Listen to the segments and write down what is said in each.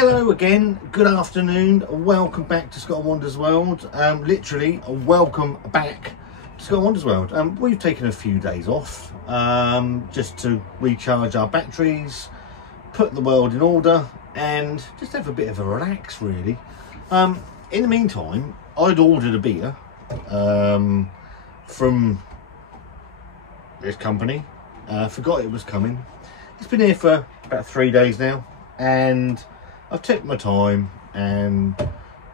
Hello again, good afternoon, welcome back to Scott and Wanda's World. Literally, welcome back to Scott and Wanda's World. We've taken a few days off just to recharge our batteries, put the world in order and just have a bit of a relax really. In the meantime, I'd ordered a beer from this company, forgot it was coming. It's been here for about 3 days now and I've taken my time and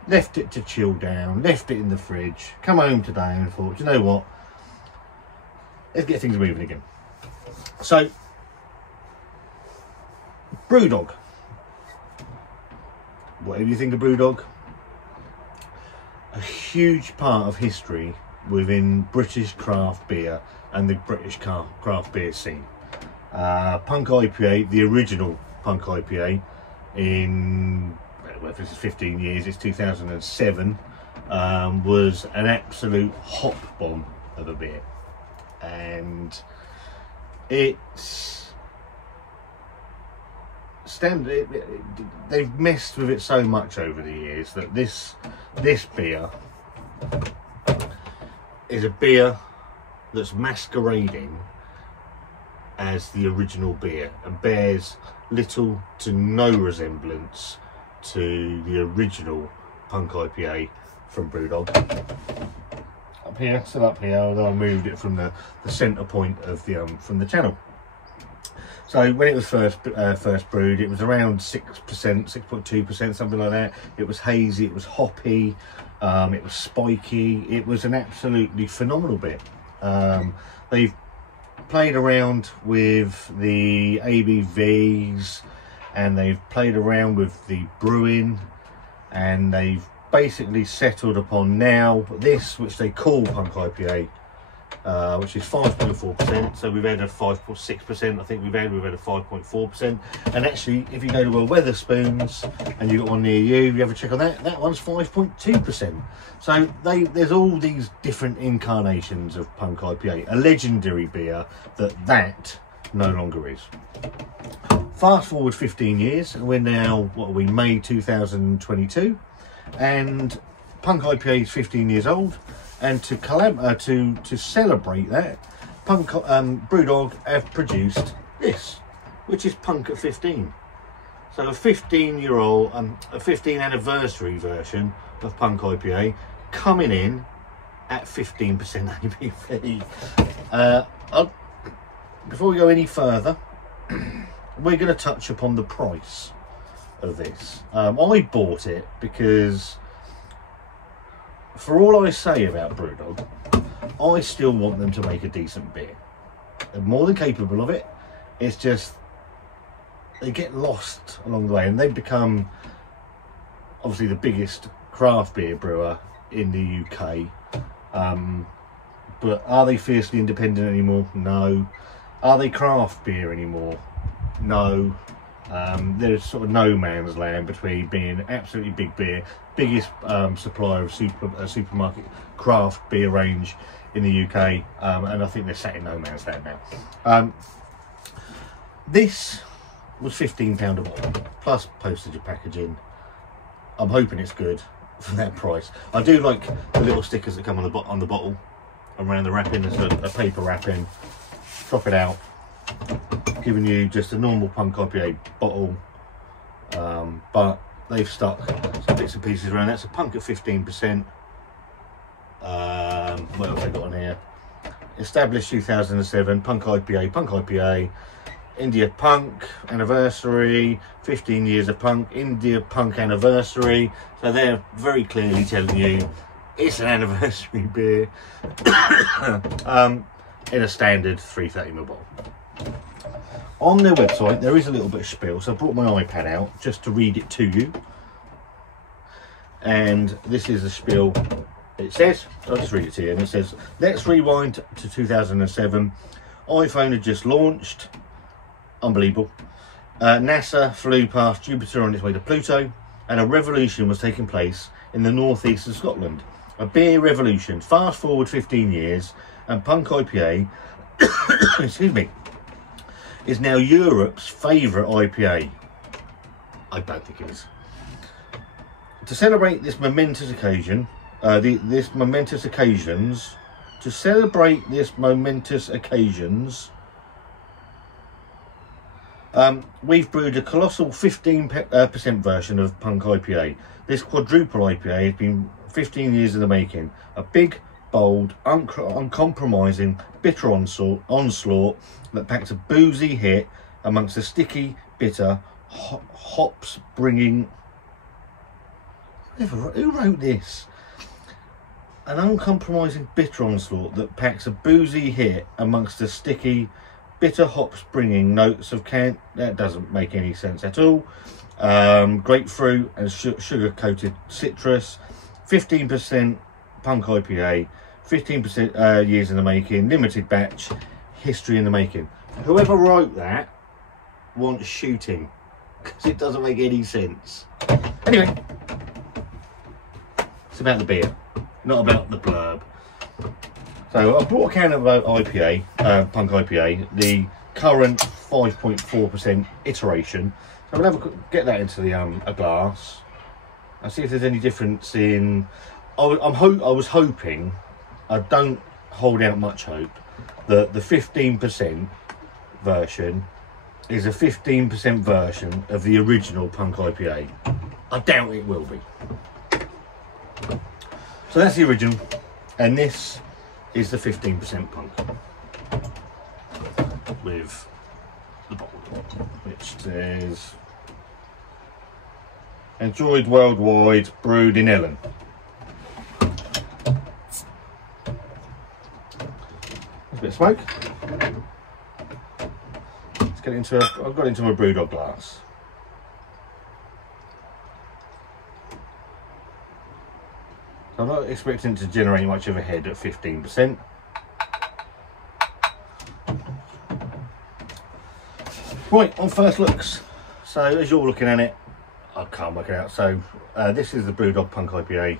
left it to chill down, left it in the fridge, come home today and thought, you know what, let's get things moving again. So, Brewdog. Whatever you think of Brewdog, a huge part of history within British craft beer and the British craft beer scene. Punk IPA, the original Punk IPA, in, well, if this is 15 years, it's 2007, was an absolute hop bomb of a beer, and it's they've messed with it so much over the years that this beer is a beer that's masquerading as the original beer and bears little to no resemblance to the original Punk IPA from Brewdog. Up here, still up here, although I moved it from the centre point of the from the channel. So when it was first brewed, it was around 6%, 6.2%, something like that. It was hazy, it was hoppy, it was spiky. It was an absolutely phenomenal beer. They've played around with the ABVs and they've played around with the brewing, and they've basically settled upon now this, which they call Punk IPA, which is 5.4%. So we've had a 5.6%. I think we've had a 5.4%. And actually, if you go to a Wetherspoons and you've got one near you, you have a check on that. That one's 5.2%. So there's all these different incarnations of Punk IPA, a legendary beer that no longer is. Fast forward 15 years, and we're now, what are we, May 2022, and Punk IPA is 15 years old. And to celebrate that, Brewdog have produced this, which is Punk at 15. So a 15-year-old, a 15 anniversary version of Punk IPA coming in at 15% ABV. Before we go any further, we're going to touch upon the price of this. I bought it because, for all I say about Brewdog, I still want them to make a decent beer. They're more than capable of it. It's just they get lost along the way, and they've become obviously the biggest craft beer brewer in the UK. But are they fiercely independent anymore? No. Are they craft beer anymore? No. There's sort of no man's land between being absolutely big beer, biggest supplier of supermarket craft beer range in the UK, and I think they're sat in no man's land now. This was £15 a bottle plus postage and packaging. I'm hoping it's good for that price. I do like the little stickers that come on the bottle around the wrapping. There's a paper wrapping. Drop it out, giving you just a normal Punk IPA bottle, but they've stuck some bits and pieces around that. So Punk at 15%. What else I got on here? Established 2007, Punk IPA, India Punk anniversary, 15 years of Punk, India Punk anniversary. So they're very clearly telling you it's an anniversary beer in a standard 330ml bottle. On their website there is a little bit of spiel, so I brought my iPad out just to read it to you, and this is the spiel. It says, I'll just read it to you, and it says, let's rewind to 2007. iPhone had just launched, unbelievable. NASA flew past Jupiter on its way to Pluto, and a revolution was taking place in the northeast of Scotland. A beer revolution. Fast forward 15 years and Punk IPA excuse me, is now Europe's favourite IPA. I don't think it is. to celebrate this momentous occasion, we've brewed a colossal 15% version of Punk IPA. This quadruple IPA has been 15 years in the making. A big, bold, uncompromising, bitter onslaught that packs a boozy hit amongst the sticky, bitter, hops bringing... Who wrote this? An uncompromising, bitter onslaught that packs a boozy hit amongst the sticky, bitter hops bringing notes of that doesn't make any sense at all. Grapefruit and sugar coated citrus. 15% Punk IPA, 15% years in the making, limited batch, history in the making. Whoever wrote that wants shooting, because it doesn't make any sense. Anyway, it's about the beer, not about the blurb. So I brought a can of IPA, Punk IPA, the current 5.4% iteration. So we'll get that into the a glass and see if there's any difference in. I was hoping, I don't hold out much hope, that the 15% version is a 15% version of the original Punk IPA. I doubt it will be. So that's the original, and this is the 15% Punk with the bottle, which says enjoyed worldwide, brewed in Ellen. There's a bit of smoke. Let's get into I've got it into my Brewdog glass. I'm not expecting it to generate much of a head at 15%. Right, on first looks. So as you're looking at it, I can't work it out. So this is the Brewdog Punk IPA.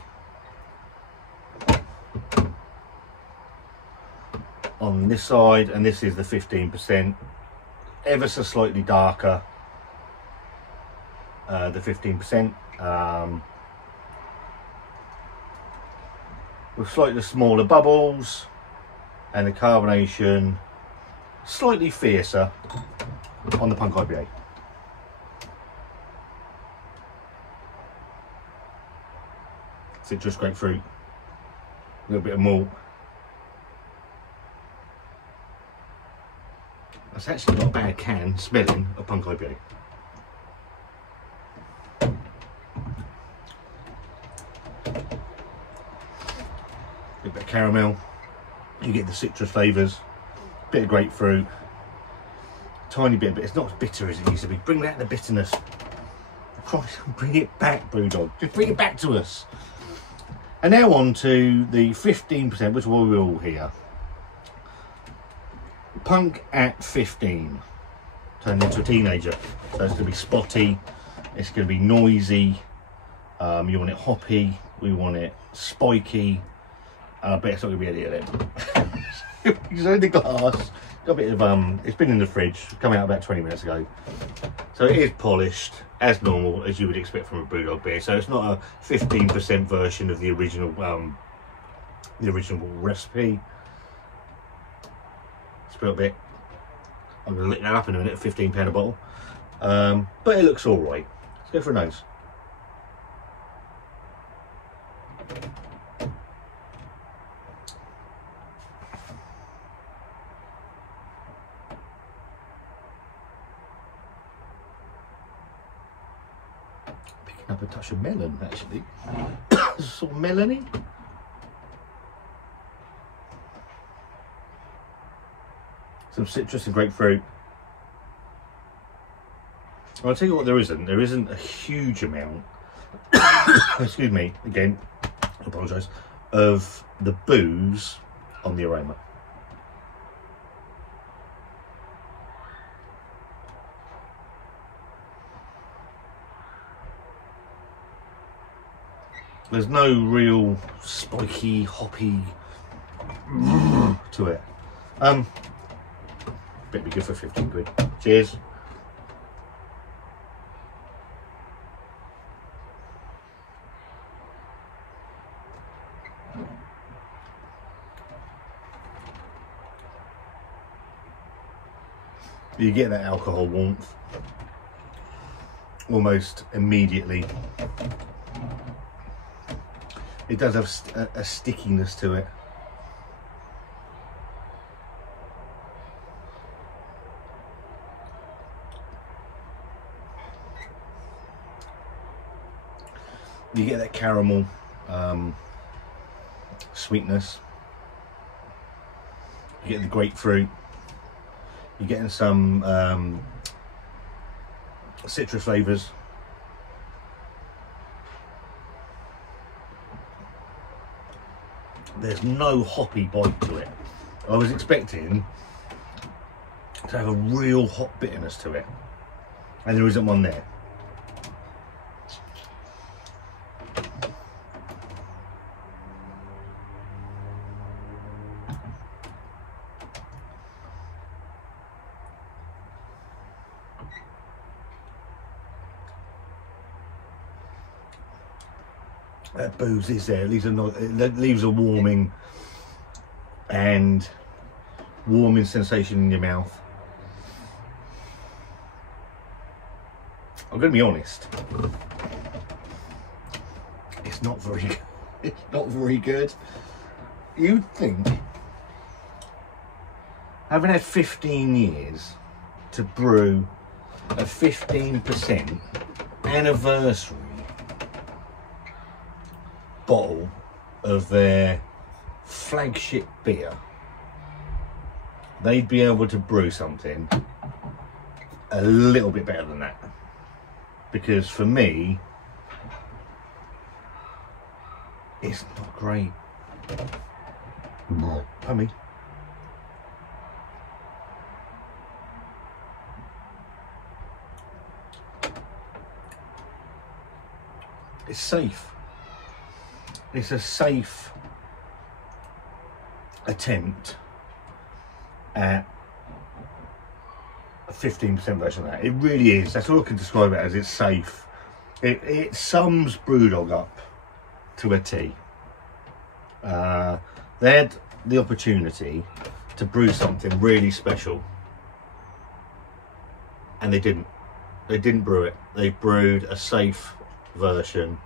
On this side, and this is the 15%. Ever so slightly darker, the 15%. With slightly smaller bubbles, and the carbonation slightly fiercer on the Punk IPA. Citrus, grapefruit, a little bit of malt. That's actually not a bad can smelling a Punk IPA. A bit of caramel, you get the citrus flavours, bit of grapefruit, tiny bit, but it's not as bitter as it used to be. Bring back the bitterness. Christ, bring it back, Brewdog. Just bring it back to us. And now on to the 15%, which we're all here. Punk at 15. Turned into a teenager. So it's going to be spotty, it's going to be noisy, you want it hoppy, we want it spiky. I bet it's not going to be any of them. It's in the glass. Got a bit of it's been in the fridge, come out about 20 minutes ago. So it is polished as normal, as you would expect from a Brewdog beer. So it's not a 15% version of the original recipe. Spill a bit. I'm going to lick that up in a minute. £15 a bottle, but it looks all right. Let's go for a nose. Up a touch of melon, actually. Sort of melony. Some citrus and grapefruit. Well, I'll tell you what, there isn't a huge amount excuse me, again, I apologise, of the booze on the aroma. There's no real spiky, hoppy to it. Bet be good for 15 quid. Cheers. You get that alcohol warmth almost immediately. It does have a stickiness to it. You get that caramel sweetness. You get the grapefruit. You're getting some citrus flavours. There's no hoppy bite to it. I was expecting to have a real hot bitterness to it, and there isn't one there. That booze is there. It leaves a warming sensation in your mouth. I'm going to be honest. It's not very good. It's not very good. You'd think, having had 15 years to brew a 15% anniversary bottle of their flagship beer, they'd be able to brew something a little bit better than that. Because for me, it's not great. Pardon me. It's safe. It's a safe attempt at a 15% version of that. It really is. That's all I can describe it as. It's safe. It sums Brewdog up to a T. They had the opportunity to brew something really special, and they didn't. They didn't brew it. They brewed a safe version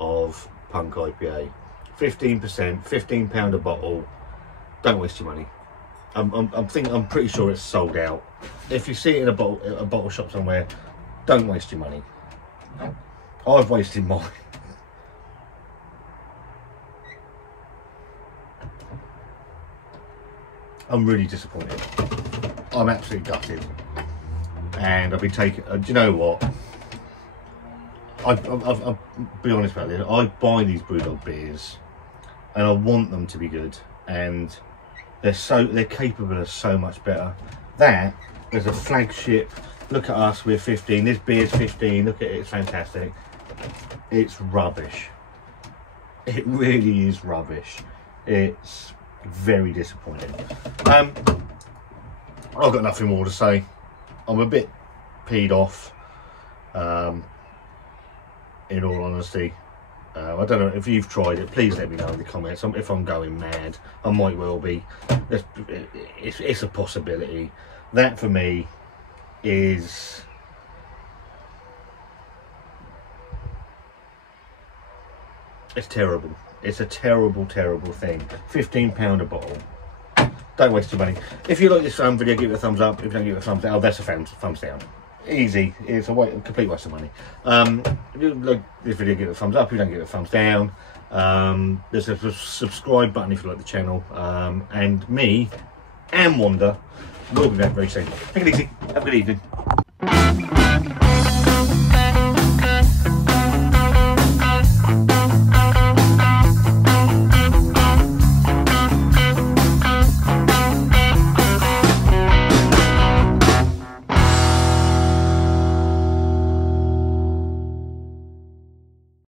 of Punk IPA. 15%, £15 a bottle. Don't waste your money. I'm pretty sure it's sold out. If you see it in a bottle shop somewhere, don't waste your money. I've wasted mine. I'm really disappointed. I'm absolutely gutted. And I've been taking, do you know what? I'll be honest about this. I buy these Brewdog beers and I want them to be good, and they're capable of so much better. That is a flagship. Look at us, we're 15. This beer's 15. Look at it, it's fantastic. It's rubbish. It really is rubbish. It's very disappointing. I've got nothing more to say. I'm a bit peed off. In all honesty, I don't know if you've tried it. Please let me know in the comments. If I'm going mad, I might well be. It's a possibility. That for me is it's terrible. It's a terrible, terrible thing. £15 a bottle. Don't waste your money. If you like this video, give it a thumbs up. If you don't give it a thumbs down, that's a thumbs down. Easy. It's a complete waste of money. If you like this video, give it a thumbs up. If you don't give it a thumbs down, there's a subscribe button if you like the channel. And me and Wanda will be back very soon. Take it easy. Have a good evening.